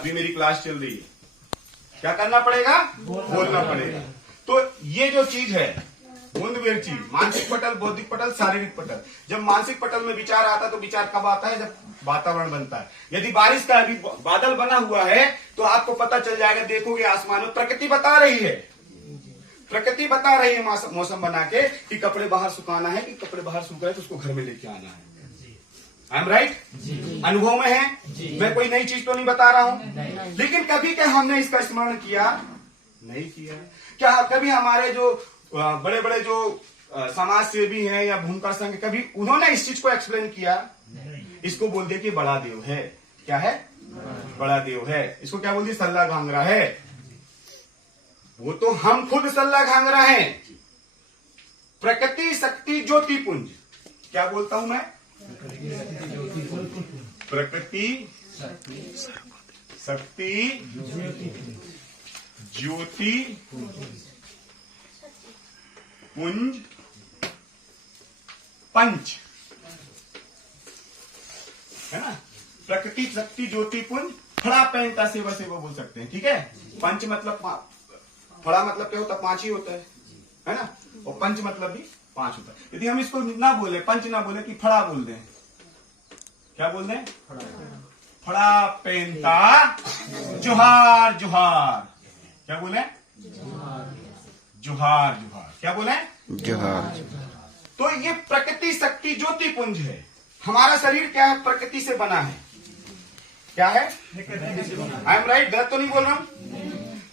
अभी मेरी क्लास चल रही है, क्या करना पड़ेगा? बोलना पड़ेगा। तो ये जो चीज है मुंद मिर्ची, मानसिक पटल, बौद्धिक पटल, शारीरिक पटल। जब मानसिक पटल में विचार आता है तो विचार कब आता है? जब वातावरण बनता है। यदि बारिश का अभी बादल बना हुआ है तो आपको पता चल जाएगा, देखोगे आसमान में, प्रकृति बता रही है, प्रकृति बता रही है मौसम बना के कि कपड़े बाहर सुखाना है, कि कपड़े बाहर सूख रहे तो उसको घर में लेके आना है। I am right? अनुभव में है, मैं कोई नई चीज तो नहीं बता रहा हूं। लेकिन कभी क्या हमने इसका स्मरण किया? नहीं किया। क्या कभी हमारे जो बड़े बड़े जो समाज सेवी हैं या भूमिका संघ, कभी उन्होंने इस चीज को एक्सप्लेन किया? इसको बोल दे कि बड़ा देव है। क्या है? बड़ा देव है। इसको क्या बोल दिया? सल्ला घांगरा है। वो तो हम खुद सल्ला घांगरा हैं। प्रकृति शक्ति ज्योति पुंज। क्या बोलता हूं मैं? प्रकृति शक्ति ज्योति पुंज पंच, है ना? प्रकृति शक्ति ज्योति पुंज फड़ा पहनता सेवा सेवा बोल सकते हैं। ठीक है? पंच मतलब फड़ा मतलब क्या होता? पांच ही होता है ना? और पंच मतलब भी पांच होता है। यदि हम इसको ना बोले, पंच ना बोले, कि फड़ा बोल दें, क्या बोल दें? फड़ा पहनता जुहार जुहार। क्या बोले? जुहार जुहार। क्या बोले? जुहार। तो ये प्रकृति शक्ति ज्योति पुंज है। हमारा शरीर क्या है? प्रकृति से बना है। क्या है? I am right? गलत तो नहीं बोल रहा हूं?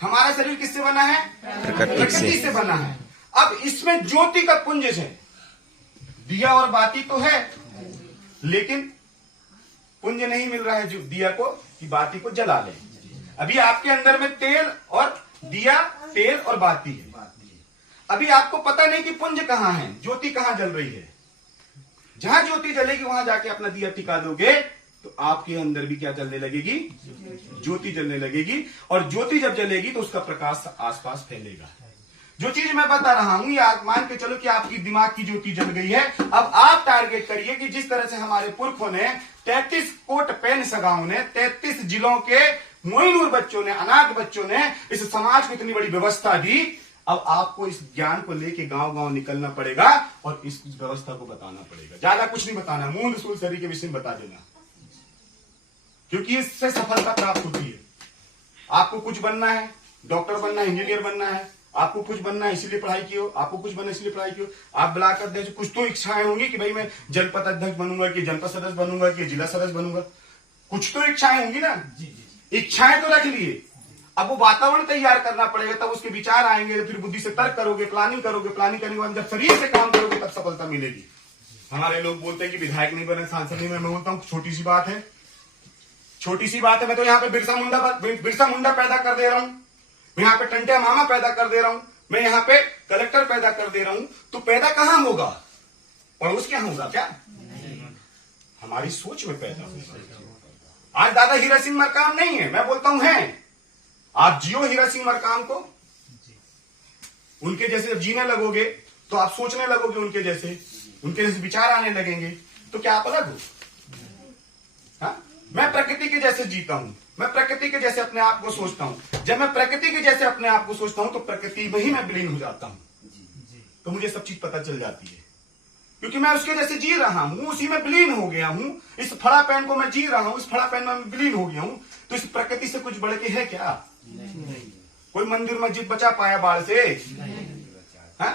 हमारा शरीर किससे बना है? प्रकृति से बना है। अब इसमें ज्योति का पुंज है। दिया और बाती तो है, लेकिन पुंज नहीं मिल रहा है जो दिया को, कि बाती को जला ले। अभी आपके अंदर में तेल और दिया, तेल और बाती है। अभी आपको पता नहीं कि पुंज कहां है, ज्योति कहां जल रही है। जहां ज्योति जलेगी वहां जाके अपना दिया टिका दोगे तो आपके अंदर भी क्या जलने लगेगी? ज्योति जलने लगेगी। और ज्योति जब जलेगी तो उसका प्रकाश आसपास फैलेगा। जो चीज मैं बता रहा हूं, ये आप मान के चलो कि आपकी दिमाग की ज्योति जल गई है। अब आप टारगेट करिए कि जिस तरह से हमारे पुरखों ने 33 कोट पैन सगाओं ने, 33 जिलों के मोइनूर बच्चों ने, अनाथ बच्चों ने इस समाज को इतनी बड़ी व्यवस्था दी। अब आपको इस ज्ञान को लेके गांव गांव निकलना पड़ेगा और इस व्यवस्था को बताना पड़ेगा। ज्यादा कुछ नहीं बताना, मूंद सूल शरीर के विषय में बता देना, क्योंकि इससे सफलता प्राप्त होती है। आपको कुछ बनना है, डॉक्टर बनना है, इंजीनियर बनना है, आपको कुछ बनना है इसलिए पढ़ाई की हो, आपको कुछ बनना है इसलिए पढ़ाई की हो। आप ब्लॉक अध्यक्ष, कुछ तो इच्छाएं होंगी कि भाई मैं जनपद अध्यक्ष बनूंगा, कि जनपद सदस्य बनूंगा, कि जिला सदस्य बनूंगा। कुछ तो इच्छाएं होंगी ना? इच्छाएं तो रख लिए। अब वो वातावरण तैयार करना पड़ेगा, तब उसके विचार आएंगे, फिर बुद्धि से तर्क करोगे, प्लानिंग करोगे, प्लानिंग करने के बाद जब शरीर से काम करोगे तब सफलता मिलेगी। हमारे लोग बोलते हैं कि विधायक नहीं बने, सांसद नहीं बने। मैं बोलता हूँ छोटी सी बात है, छोटी सी बात है। मैं तो यहाँ पे बिरसा मुंडा पैदा कर दे रहा हूँ, मैं यहाँ पे टंटे मामा पैदा कर दे रहा हूँ, मैं यहाँ पे कलेक्टर पैदा कर दे रहा हूँ। तो पैदा कहां होगा? पड़ोस क्या होगा? क्या हमारी सोच में पैदा होगा। आज दादा हीरा सिंह मरकाम नहीं है, मैं बोलता हूं है। आप जियो हीरा सिंह मरकाम को, उनके जैसे जब जीने लगोगे तो आप सोचने लगोगे उनके जैसे विचार आने लगेंगे, तो क्या आप अलग हो? हाँ? मैं प्रकृति के जैसे जीता हूं, मैं प्रकृति के जैसे अपने आप को सोचता हूं। जब मैं प्रकृति के जैसे अपने आप को सोचता हूं तो प्रकृति में ही मैं विलीन हो जाता हूं। तो मुझे सब चीज पता चल जाती है, क्योंकि मैं उसके जैसे जी रहा हूं, उसी में विलीन हो गया हूं। इस फड़ा पैन को मैं जी रहा हूं, इस फड़ा पैन में मैं विलीन हो गया हूं। तो इस प्रकृति से कुछ बढ़ के है क्या? नहीं। कोई मंदिर मस्जिद बचा पाया बाढ़ से? हाँ?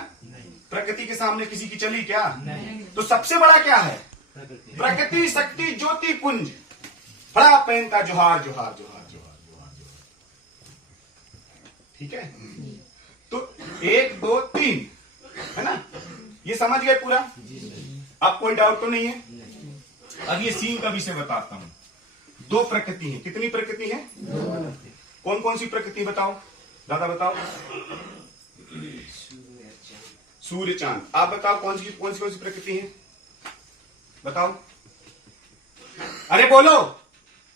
प्रकृति के सामने किसी की चली क्या? नहीं। तो सबसे बड़ा क्या है? प्रकृति शक्ति ज्योति पुंज फड़ा पहनता जुहार जुहार जुहार जुहार जुहार जुहार। ठीक है? तो 1 2 3, है ना? ये समझ गए पूरा? अब कोई डाउट तो नहीं है? अब ये सीन का विषय बताता हूं। 2 प्रकृति है। कितनी प्रकृति है? कौन कौन सी प्रकृति बताओ? दादा बताओ। सूर्य चांद। आप बताओ कौन सी प्रकृति है? बताओ। अरे बोलो,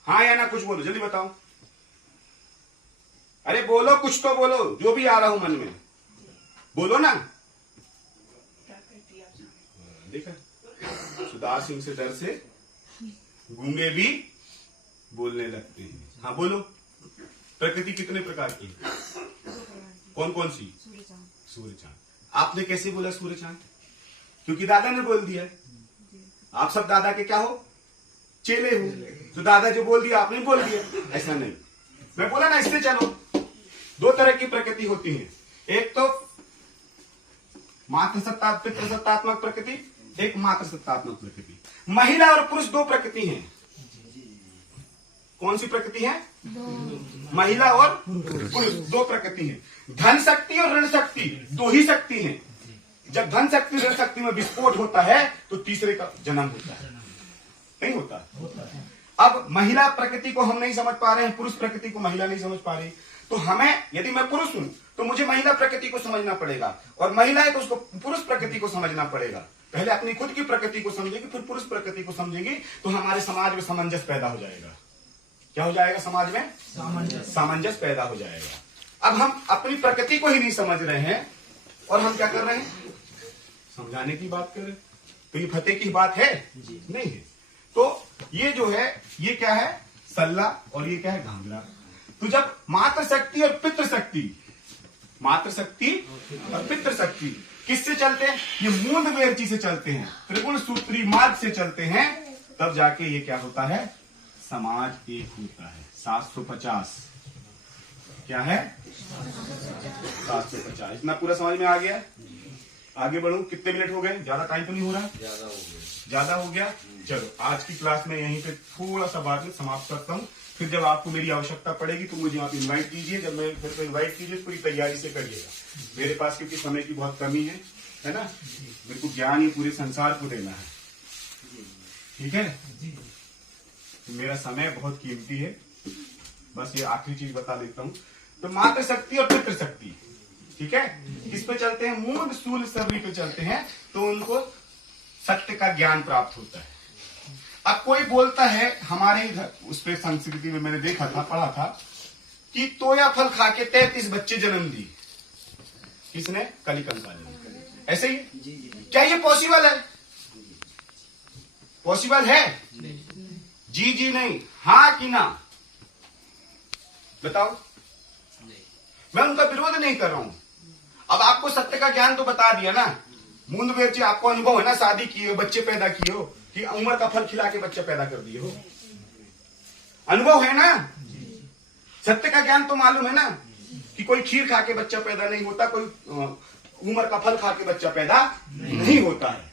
हाँ या ना, कुछ बोलो, जल्दी बताओ। अरे बोलो, कुछ तो बोलो, जो भी आ रहा हूं मन में बोलो ना। देखा, सुधार सिंह से डर से गूंगे भी बोलने लगते हैं। हाँ बोलो। प्रकृति कितने प्रकार की है? कौन कौन सी? सूर्य चांद। आपने कैसे बोला सूर्य चांद? क्योंकि दादा ने बोल दिया। आप सब दादा के क्या हो? चेले हो। तो दादा जो बोल दिया आपने बोल दिया, ऐसा नहीं। मैं बोला ना, इससे चलो। दो तरह की प्रकृति होती है, एक तो मातृसत्ता पितृसत्तात्मक प्रकृति, एक मातृसत्तात्मक प्रकृति। महिला और पुरुष दो प्रकृति हैं। कौन सी प्रकृति है? महिला और पुरुष दो प्रकृति है। धन शक्ति और ऋण शक्ति दो ही शक्ति हैं। जब धन शक्ति ऋण शक्ति में विस्फोट होता है तो तीसरे का जन्म होता है, नहीं होता? अब महिला प्रकृति को हम नहीं समझ पा रहे हैं, पुरुष प्रकृति को महिला नहीं समझ पा रही, तो हमें, यदि मैं पुरुष हूं तो मुझे महिला प्रकृति को समझना पड़ेगा, और महिला है तो उसको पुरुष प्रकृति को समझना पड़ेगा। पहले अपनी खुद की प्रकृति को समझेंगे, फिर पुरुष प्रकृति को समझेंगे, तो हमारे समाज में सामंजस्य पैदा हो जाएगा। क्या हो जाएगा? समाज में सामंजस्य पैदा हो जाएगा। अब हम अपनी प्रकृति को ही नहीं समझ रहे हैं और हम क्या कर रहे हैं? समझाने की बात कर रहे हैं। तो ये फतेह की बात है? नहीं है। तो ये जो है, ये क्या है? सल्ला, और ये क्या है? घाघरा। तो जब मातृशक्ति और पितृशक्ति, मातृशक्ति और पितृशक्ति किससे चलते हैं? ये मूंद बेरची से चलते हैं, त्रिगुण सूत्री मार्ग से चलते हैं, तब जाके ये क्या होता है? समाज एक होता है। 750 क्या है? 750। इतना पूरा समझ में आ गया? आगे बढ़ूं? कितने मिनट हो गए? ज्यादा टाइम तो नहीं हो रहा? ज्यादा हो गया। चलो आज की क्लास में यहीं पे थोड़ा सा बाद में समाप्त करता हूँ। फिर जब आपको मेरी आवश्यकता पड़ेगी तो मुझे आप इनवाइट कीजिए। जब मैं फिर इनवाइट कीजिए पूरी तैयारी से करिएगा। मेरे पास क्योंकि समय की बहुत कमी है ना? मेरे को ज्ञान ही पूरे संसार को देना है, ठीक है? तो मेरा समय बहुत कीमती है। बस ये आखिरी चीज बता देता हूँ। तो मातृशक्ति और पितृशक्ति, ठीक है, किस पे चलते हैं? मूंद सूल सबरी पे चलते हैं, तो उनको सत्य का ज्ञान प्राप्त होता है। अब कोई बोलता है, हमारे इधर उस पे संस्कृति में मैंने देखा था, पढ़ा था कि तोया फल खा के 33 बच्चे जन्म दी। किसने? कली कंकाली ने। ऐसे ही? क्या ये पॉसिबल है? पॉसिबल है? जी जी नहीं, हाँ कि ना? बताओ। मैं उनका विरोध नहीं कर रहा हूं। अब आपको सत्य का ज्ञान तो बता दिया ना। मूंद बेरची आपको अनुभव है ना, शादी किए हो, बच्चे पैदा किए हो, कि उम्र का फल खिला के बच्चे पैदा कर दिए हो, अनुभव है ना? सत्य का ज्ञान तो मालूम है ना कि कोई खीर खा के बच्चा पैदा नहीं होता, कोई उम्र का फल खा के बच्चा पैदा नहीं होता है।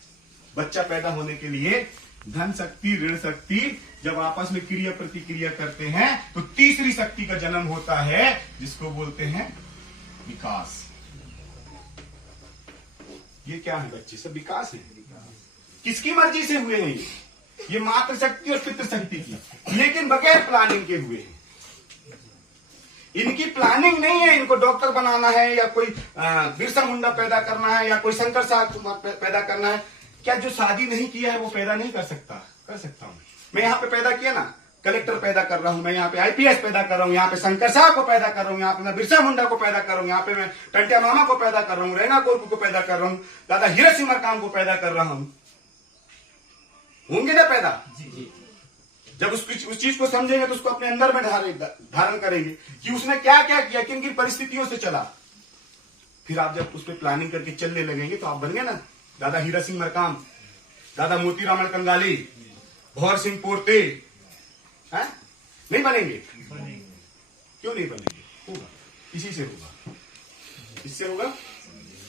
बच्चा पैदा होने के लिए धन शक्ति ऋण शक्ति जब आपस में क्रिया प्रतिक्रिया करते हैं तो तीसरी शक्ति का जन्म होता है, जिसको बोलते हैं विकास। ये क्या है बच्चे? सब विकास है। किसकी मर्जी से हुए हैं ये मातृशक्ति और पितृशक्ति की, लेकिन बगैर प्लानिंग के हुए हैं। इनकी प्लानिंग नहीं है, इनको डॉक्टर बनाना है या कोई बिरसा मुंडा पैदा करना है या कोई शंकर साहब पैदा करना है। क्या जो शादी नहीं किया है वो पैदा नहीं कर सकता? कर सकता हूं। मैं यहाँ पे पैदा किया ना, कलेक्टर पैदा कर रहा हूं, मैं यहाँ पे आईपीएस पैदा कर रहा हूं, यहाँ पे शंकर साहब को पैदा कर रहा हूं, यहाँ पे मैं बिरसा मुंडा को पैदा कर रहा हूं, यहाँ पे मैं टंटिया मामा को पैदा कर रहा हूँ, रैना कोरकू को पैदा कर रहा हूँ, दादा हीरक सिंह मरकाम को पैदा कर रहा हूं। होंगे ना पैदा? जब उस चीज को समझेंगे तो उसको अपने अंदर में धारण करेंगे कि उसने क्या क्या किया, किन किन परिस्थितियों से चला। फिर आप जब उस पर प्लानिंग करके चलने लगेंगे तो आप बन गए ना दादा हीरा सिंह मरकाम, दादा मोतीराम कंगाली, भौर सिंह पोर्ते। है? नहीं बनेंगे? क्यों नहीं बनेंगे? होगा, इसी से होगा। इससे होगा,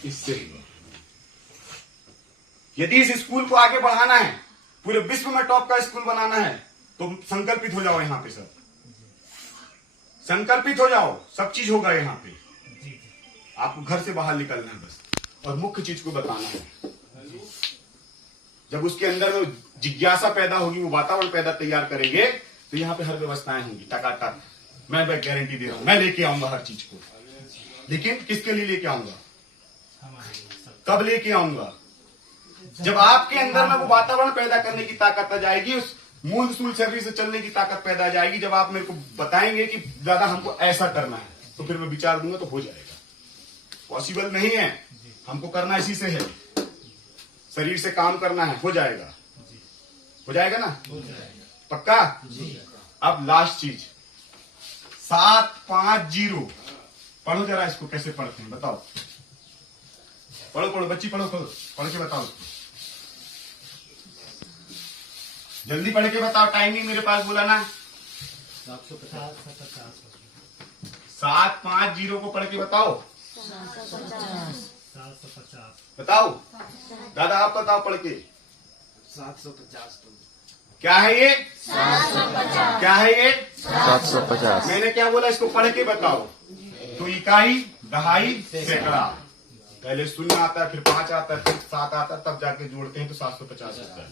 इससे होगा। यदि इस स्कूल को आगे बढ़ाना है, पूरे विश्व में टॉप का स्कूल बनाना है, तो संकल्पित हो जाओ। यहाँ पे सब संकल्पित हो जाओ, सब चीज होगा यहाँ पे। आपको घर से बाहर निकलना है बस, और मुख्य चीज को बताना है। जब उसके अंदर में जिज्ञासा पैदा होगी, वो वातावरण पैदा तैयार करेंगे, तो यहाँ पे हर व्यवस्थाएं होंगी टकाटक। मैं गारंटी दे रहा हूं, मैं लेके आऊंगा हर चीज को। लेकिन किसके लिए लेके आऊंगा? कब लेके आऊंगा? जब आपके अंदर में वो वातावरण पैदा करने की ताकत आ जाएगी, उस मूल सूल शरीर से चलने की ताकत पैदा आ जाएगी। जब आप मेरे को बताएंगे कि दादा हमको ऐसा करना है, तो फिर मैं विचार दूंगा, तो हो जाएगा। पॉसिबल नहीं है, हमको करना इसी से है, शरीर से काम करना है, हो जाएगा। हो जाएगा ना? पक्का? अब लास्ट चीज, 750। पढ़ो जरा इसको, कैसे पढ़ते हैं बताओ। पढ़ो पढ़ो बच्ची, पढ़ो पढ़ो, पढ़ के बताओ इसको। जल्दी पढ़ के बताओ, टाइमिंग मेरे पास बोला ना। 750 को पढ़ के बताओ। 750। बताओ दादा, आप बताओ पढ़ के। 750। क्या है ये? 750। क्या है ये? 750। मैंने क्या बोला, इसको पढ़ के बताओ। तो इकाई, दहाई, सैकड़ा। पहले शून्य आता है, फिर 5 आता है, फिर 7 आता है, तब जाके जोड़ते हैं तो 750 होता है।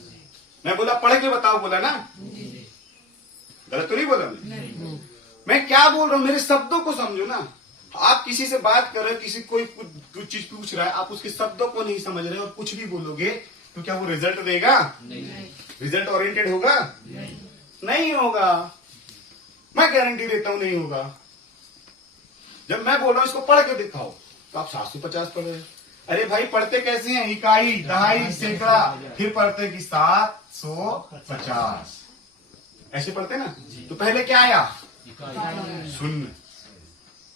मैं बोला पढ़ के बताओ, बोला ना। गलत तो नहीं बोला मैं क्या बोल रहा हूँ, मेरे शब्दों को समझो ना। आप किसी से बात कर रहे हो, किसी कोई कुछ चीज पूछ रहा है, आप उसके शब्दों को नहीं समझ रहे और कुछ भी बोलोगे तो क्या वो रिजल्ट देगा? रिजल्ट ओरिएंटेड होगा? नहीं होगा। मैं गारंटी देता हूं नहीं होगा। जब मैं बोल रहा हूं इसको पढ़ के दिखाओ, तो आप 750 पढ़ रहे हो। अरे भाई पढ़ते कैसे हैं? इकाई, दहाई, सैकड़ा, फिर पढ़ते कि 750, ऐसे पढ़ते ना। तो पहले क्या आया? शून्य।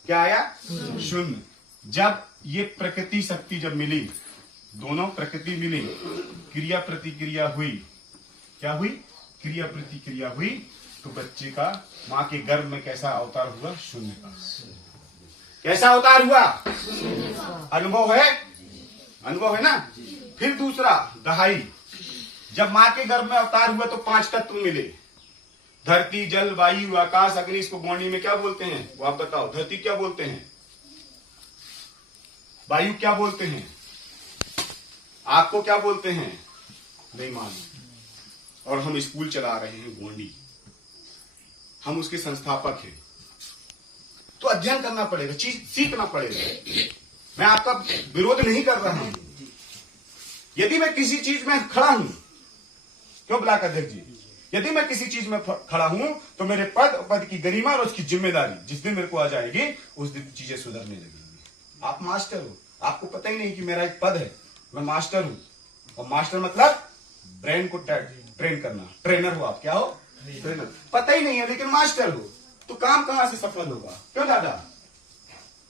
क्या आया? शून्य। जब ये प्रकृति शक्ति जब मिली, दोनों प्रकृति मिली, क्रिया प्रतिक्रिया हुई। क्या हुई? क्रिया प्रतिक्रिया हुई। तो बच्चे का माँ के गर्भ में कैसा अवतार हुआ? शून्य का। कैसा अवतार हुआ? अनुभव है? अनुभव है ना। फिर दूसरा दहाई, जब माँ के गर्भ में अवतार हुआ तो 5 तत्व मिले। धरती, जल, वायु, आकाश, अग्नि। इसको गौणी में क्या बोलते हैं वो आप बताओ। धरती क्या बोलते हैं? वायु क्या बोलते हैं? आपको क्या बोलते हैं? नहीं मालूम। और हम स्कूल चला रहे हैं गोंडी, हम उसके संस्थापक हैं। तो अध्ययन करना पड़ेगा, चीज सीखना पड़ेगा। मैं आपका विरोध नहीं कर रहा हूं। यदि मैं किसी चीज में खड़ा हूं, क्यों ब्लॉक अध्यक्ष जी, यदि मैं किसी चीज में खड़ा हूं तो मेरे पद की गरिमा और उसकी जिम्मेदारी जिस दिन मेरे को आ जाएगी, उस दिन चीजें सुधरने लगेंगी। आप मास्टर हो, आपको पता ही नहीं कि मेरा एक पद है, मैं मास्टर हूं। और मास्टर मतलब ब्रेन को ट्रेन करना। ट्रेनर हो आप। क्या हो? ट्रेनर। पता ही नहीं है लेकिन मास्टर हो, तो काम कहां से सफल होगा? क्यों दादा?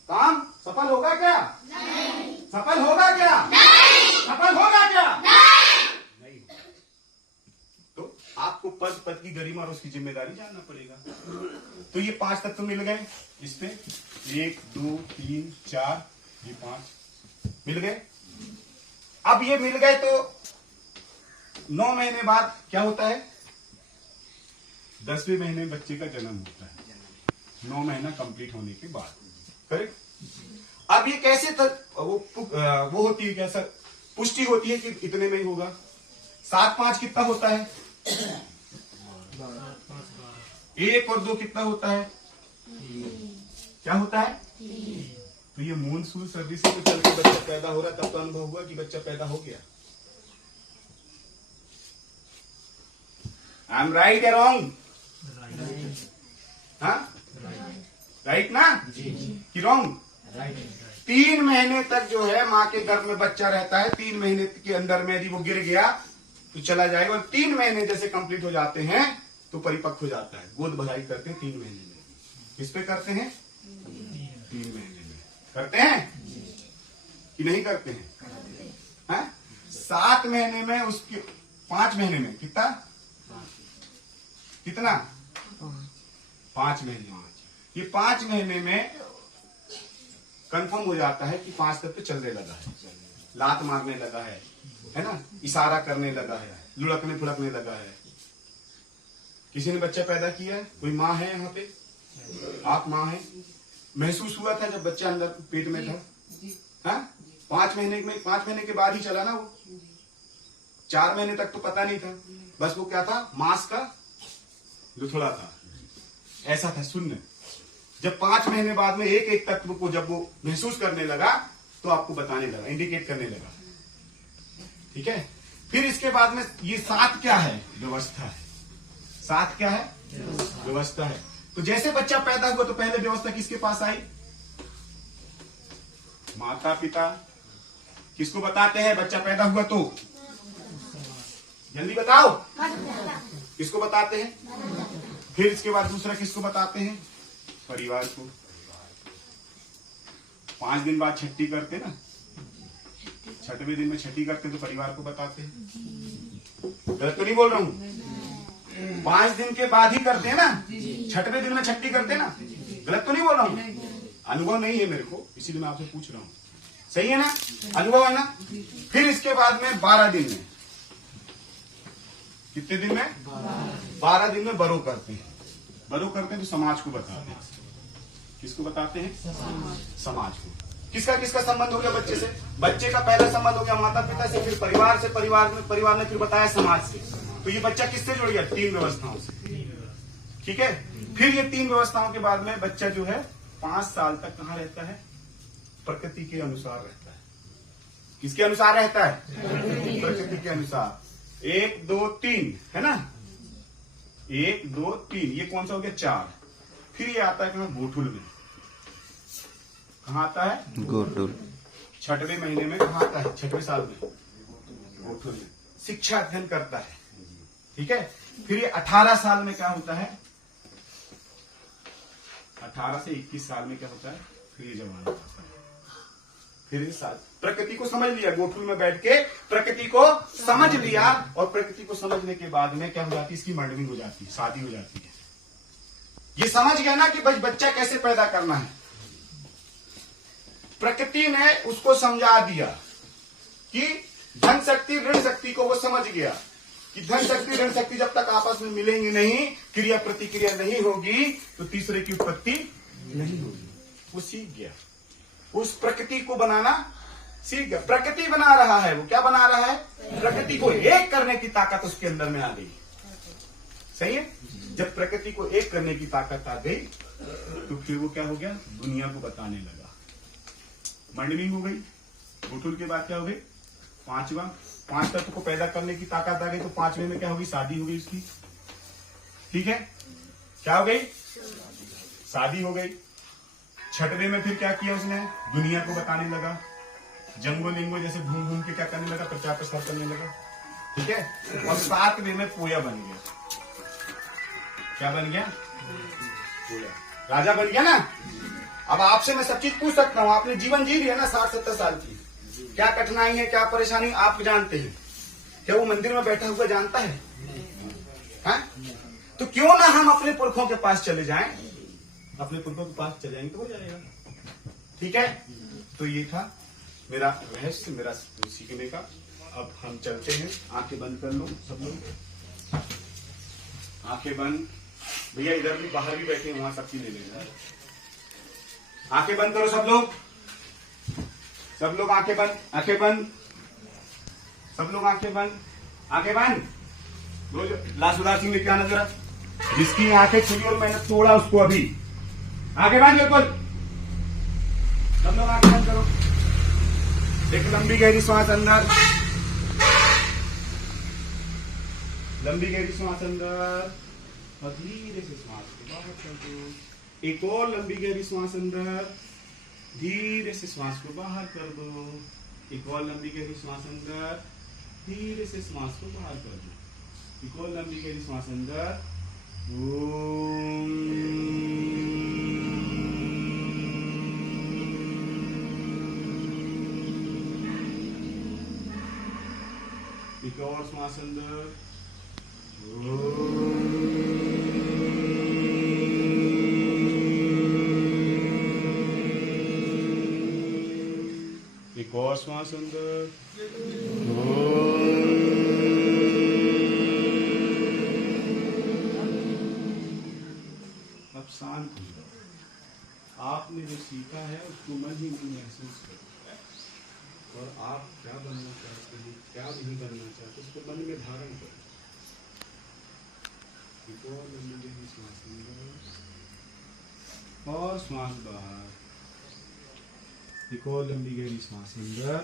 काम सफल होगा क्या? नहीं। सफल होगा क्या? नहीं। सफल होगा क्या? नहीं। तो आपको पद की गरिमा और उसकी जिम्मेदारी जानना पड़ेगा। तो ये 5 तत्व मिल गए इसमें, 1 2 3 4, ये 5 मिल गए। अब ये मिल गए तो 9 महीने बाद क्या होता है? 10वें महीने में बच्चे का जन्म होता है, 9 महीना कंप्लीट होने के बाद। करेक्ट। अब ये कैसे वो होती है, कैसा पुष्टि होती है कि इतने में ही होगा? 7 5 कितना होता है? 1 और 2 कितना होता है? क्या होता है? तो ये मूनसून सर्दी से तो चल के बच्चा पैदा हो रहा, तब तो अनुभव हुआ कि बच्चा पैदा हो गया। आई एम राइट या रॉन्ग? हाँ, राइट ना कि रॉन्ग? 3 महीने तक जो है माँ के गर्भ में बच्चा रहता है। 3 महीने के अंदर में यदि वो गिर गया तो चला जाएगा। और 3 महीने जैसे कंप्लीट हो जाते हैं तो परिपक्व हो जाता है। गोद भराई करते हैं 3 महीने में। किस पे करते हैं? 3 महीने में करते हैं कि नहीं करते हैं? हाँ? 7 महीने में उसके 5 महीने में कितना 5 महीने में, ये 5 महीने में कंफर्म हो जाता है कि 5 तत्व चलने लगा है, लात मारने लगा है ना, इशारा करने लगा है, लुढ़कने फुड़कने लगा है। किसी ने बच्चा पैदा किया है? कोई माँ है यहाँ पे? आप माँ हैं? महसूस हुआ था जब बच्चा अंदर पेट में था? हाँ? 5 महीने के बाद ही चला ना वो। 4 महीने तक तो पता नहीं था, बस वो क्या था? मांस का लुथड़ा था, ऐसा था, शून्य। जब 5 महीने बाद में एक तत्व को जब वो महसूस करने लगा तो आपको बताने लगा, इंडिकेट करने लगा। ठीक है। फिर इसके बाद में ये 7 क्या है? व्यवस्था है। 7 क्या है? व्यवस्था है। तो जैसे बच्चा पैदा हुआ तो पहले व्यवस्था किसके पास आई? माता पिता। किसको बताते हैं बच्चा पैदा हुआ तो? जल्दी बताओ, किसको बताते हैं? फिर इसके बाद दूसरा किसको बताते हैं? परिवार को। 5 दिन बाद छठी करते ना, छठवें दिन में छठी करते तो परिवार को बताते हैं। गलत तो नहीं बोल रहा हूँ? 5 दिन के बाद ही करते हैं ना, छठवें दिन में छठी करते हैं ना। गलत तो नहीं बोल रहा हूँ? अनुभव नहीं है मेरे को, इसीलिए मैं आपसे पूछ रहा हूँ। सही है ना? अनुभव है ना? फिर इसके बाद में 12 दिन में, कितने दिन में? 12 दिन में बरो करते हैं। बरो करते हैं तो समाज को बताते हैं। किसको बताते हैं? समाज को। किसका किसका संबंध हो गया बच्चे से? बच्चे का पहला संबंध हो गया माता पिता से, फिर परिवार से, परिवार ने फिर बताया समाज से। तो ये बच्चा किससे जुड़ गया? 3 व्यवस्थाओं से। ठीक है। फिर ये 3 व्यवस्थाओं के बाद में बच्चा जो है 5 साल तक कहाँ रहता है? प्रकृति के अनुसार रहता है। किसके अनुसार रहता है? प्रकृति के अनुसार। 1 2 3 है ना? 1 2 3, ये कौन सा हो गया? 4। फिर ये आता है कहाँ? गोठुल में। कहाँ आता है? गोठुल। छठवें महीने में कहाँ आता है? छठवें साल में गोठुल में शिक्षा अध्ययन करता है। ठीक है। फिर ये 18 साल में क्या होता है? 18 से 21 साल में क्या होता है? फिर ये जवान होता है। फिर ये प्रकृति को समझ लिया, गोठुल में बैठ के प्रकृति को समझ लिया, और प्रकृति को समझने के बाद में क्या हो जाती है? इसकी मंडलिंग हो जाती है, शादी हो जाती है। ये समझ गया ना कि बच्चा कैसे पैदा करना है। प्रकृति ने उसको समझा दिया कि धन शक्ति ऋण शक्ति को वो समझ गया कि धन शक्ति ऋण शक्ति जब तक आपस में मिलेंगे नहीं, क्रिया प्रतिक्रिया नहीं होगी, तो तीसरे की उत्पत्ति नहीं होगी। वो सीख गया, उस प्रकृति को बनाना सीख गया। प्रकृति बना रहा है, वो क्या बना रहा है? प्रकृति को एक करने की ताकत उसके अंदर में आ गई। सही है। जब प्रकृति को एक करने की ताकत आ गई तो फिर वो क्या हो गया? दुनिया को बताने लगा। मंडलिंग हो गई। गोठुल के बाद क्या हो गई? 5 तत्व को पैदा करने की ताकत आ गई, तो 5वें में क्या होगी? शादी हो गई उसकी। ठीक है। क्या हो गई? शादी हो गई। छठवें में फिर क्या किया उसने? दुनिया को बताने लगा। जंगो लिंगो जैसे घूम घूम के क्या करने लगा? प्रचार प्रसार करने लगा। ठीक है। और 7वें में पोया बन गया। क्या बन गया? पोया। राजा बन गया ना। अब आपसे मैं सब चीज पूछ सकता हूँ। आपने जीवन जी लिया ना 60-70 साल की, क्या कठिनाई है, क्या परेशानी आप जानते हैं। क्या वो मंदिर में बैठा हुआ जानता है? हाँ? तो क्यों ना हम अपने पुरखों के पास चले जाएं, अपने पुरखों के पास चले जाएंगे तो हो जाएगा। ठीक है। तो ये था मेरा रहस्य, मेरा सीखने का। अब हम चलते हैं। आंखें बंद कर लो सब लोग, आंखें बंद। भैया इधर भी, बाहर भी बैठे हैं, वहां सबकी ले लेना। आंखें बंद करो सब लोग, सब लोग आंखें बंद, आंखें बंद, सब लोग आंखें बंद, आंखें बंद। रोज लासुदार सिंह लेके आना जरा, जिसकी आंखें खुली और मैंने तोड़ा उसको अभी। आंखें बंद बिल्कुल, सब लोग आंखें बंद करो। एक लंबी गहरी सांस अंदर, लंबी गहरी सांस अंदर, और धीरे से सांस को बाहर कर दो। एक और लंबी गहरी सांस अंदर, धीरे से सांस को बाहर कर दो। एक और लंबी गहरी सांस अंदर, धीरे से सांस को बाहर कर दो। एक और लंबी गहरी सांस अंदर। एक और सांस अंदर। एक और श्वास अंदर। अब शांत हो जाओ। आपने जो सीखा है उसको मन ही मन महसूस करो, और आप क्या बनना चाहते हैं, क्या नहीं बनना चाहते, उसको मन में धारण करो। एक और लंबी गहरी श्वास अंदर और श्वास बाहर। एक और लंबी गहरी सांस अंदर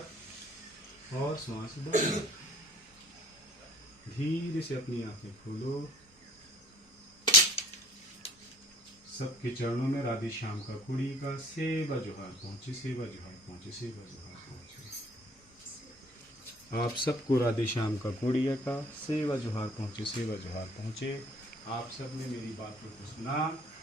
और सांस बाहर। धीरे से अपनी आंखें खोलो। सबके चरणों में राधे श्याम का कुड़ी का सेवा जोहार पहुंचे, सेवा जोहार पहुंचे, सेवा जोहार पहुंचे। आप सबको राधे श्याम का कुड़िया का सेवा जोहार पहुंचे, सेवा जोहार पहुंचे। आप सब ने मेरी बातों को सुना,